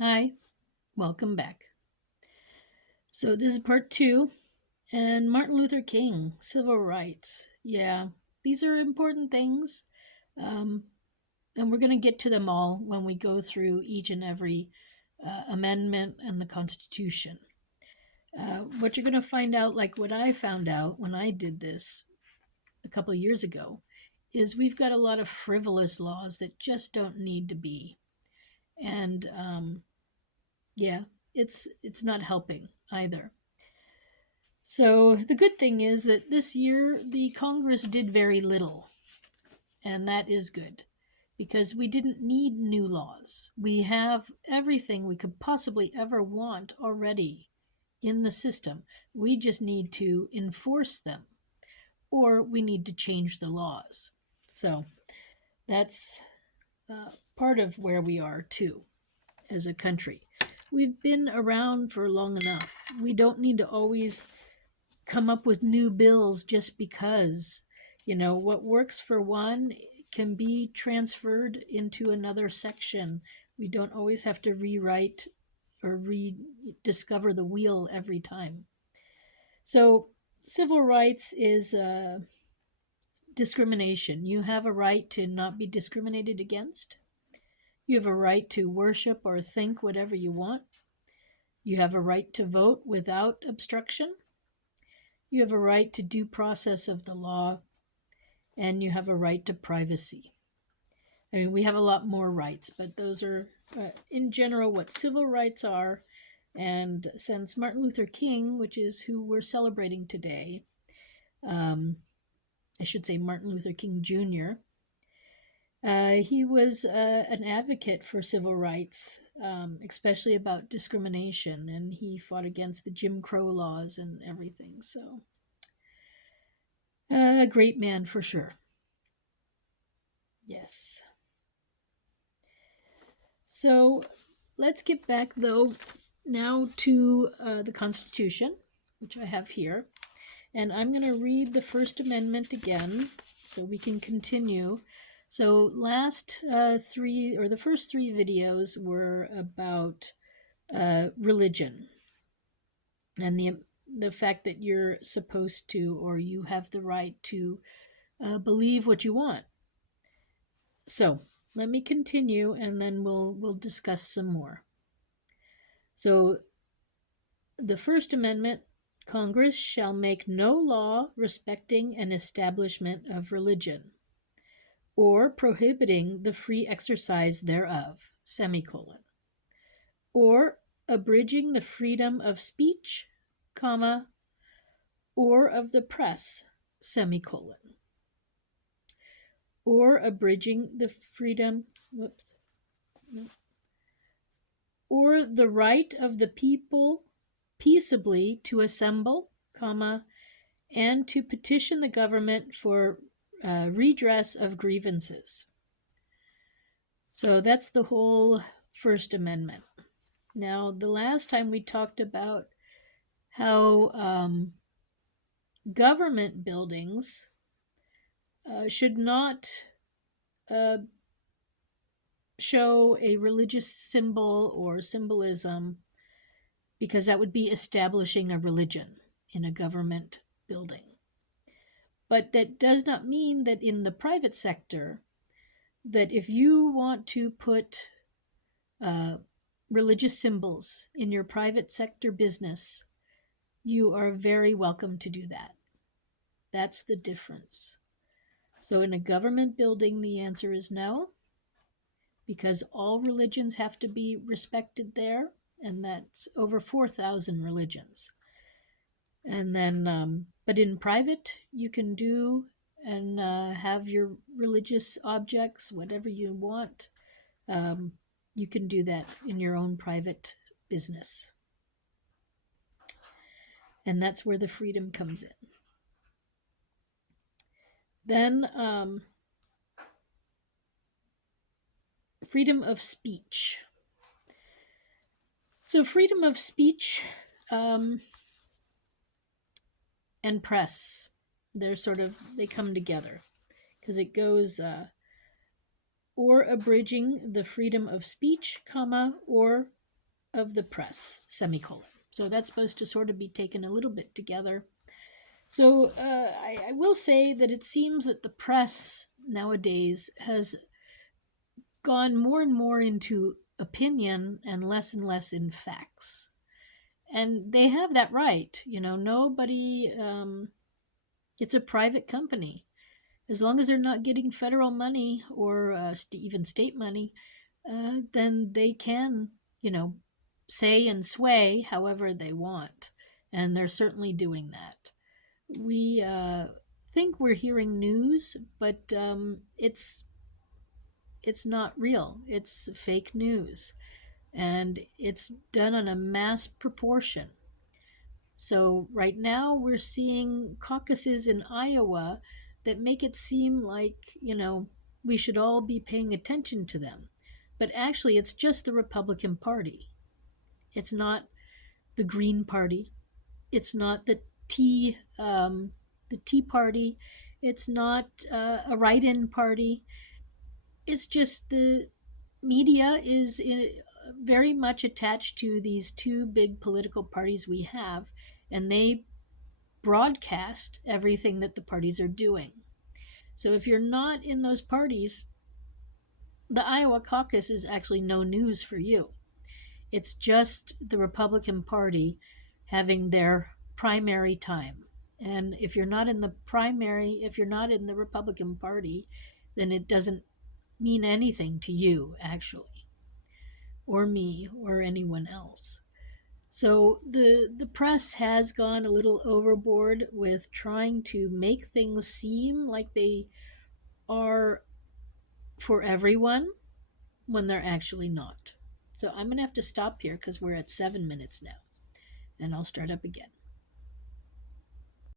Hi, welcome back. So, this is part two, and Martin Luther King, civil rights. Yeah, these are important things, um, and we're going to get to them all when we go through each and every amendment and the Constitution. What you're going to find out, like what I found out when I did this a couple of years ago, is we've got a lot of frivolous laws that just don't need to be. And yeah, it's not helping either. So the good thing is that this year the Congress did very little, and that is good because we didn't need new laws. We have everything we could possibly ever want already in the system. We just need to enforce them or we need to change the laws. So that's part of where we are too as a country. We've been around for long enough. We don't need to always come up with new bills just because. What works for one can be transferred into another section. We don't always have to rewrite or rediscover the wheel every time. So, civil rights is discrimination. You have a right to not be discriminated against. You have a right to worship or think whatever you want. You have a right to vote without obstruction. You have a right to due process of the law, and you have a right to privacy. I mean, we have a lot more rights, but those are, in general, what civil rights are. And since Martin Luther King, which is who we're celebrating today, um, I should say Martin Luther King Jr., he was an advocate for civil rights, especially about discrimination, and he fought against the Jim Crow laws and everything. So, a great man for sure. Yes. So let's get back, though, now to the Constitution, which I have here. And I'm going to read the First Amendment again so we can continue. So, the first three videos were about religion and the fact that you're supposed to, or you have the right to believe what you want. So let me continue, and then we'll discuss some more. So the First Amendment: Congress shall make no law respecting an establishment of religion, or prohibiting the free exercise thereof, semicolon, or abridging the freedom of speech, comma, or of the press, semicolon, or abridging the freedom, whoops, no, or the right of the people peaceably to assemble, comma, and to petition the government for redress of grievances. So that's the whole First Amendment. Now, the last time we talked about how government buildings should not uh, show a religious symbol or symbolism, because that would be establishing a religion in a government building. But that does not mean that in the private sector, that if you want to put religious symbols in your private sector business, you are very welcome to do that. That's the difference. So in a government building, the answer is no, because all religions have to be respected there, and that's over 4,000 religions. And then, but in private, you can do and have your religious objects, whatever you want. You can do that in your own private business. And that's where the freedom comes in. Then, freedom of speech. So, freedom of speech and press, they come together because it goes or abridging the freedom of speech, comma, or of the press, semicolon. So that's supposed to sort of be taken a little bit together. So I will say that it seems that the press nowadays has gone more and more into opinion and less in facts. And they have that right. Nobody, it's a private company. As long as they're not getting federal money or even state money, then they can, say and sway however they want. And they're certainly doing that. We think we're hearing news, but it's not real. It's fake news, and it's done on a mass proportion. So right now we're seeing caucuses in Iowa that make it seem like, we should all be paying attention to them. But actually, it's just the Republican Party. It's not the Green Party. It's not the Tea Party. It's not a write-in party. It's just the media is very much attached to these two big political parties we have, and they broadcast everything that the parties are doing. So if you're not in those parties, the Iowa caucus is actually no news for you. It's just the Republican Party having their primary time. And if you're not in the primary, if you're not in the Republican Party, then it doesn't mean anything to you, actually, or me, or anyone else. So the press has gone a little overboard with trying to make things seem like they are for everyone when they're actually not. So I'm going to have to stop here because we're at 7 minutes now, and I'll start up again.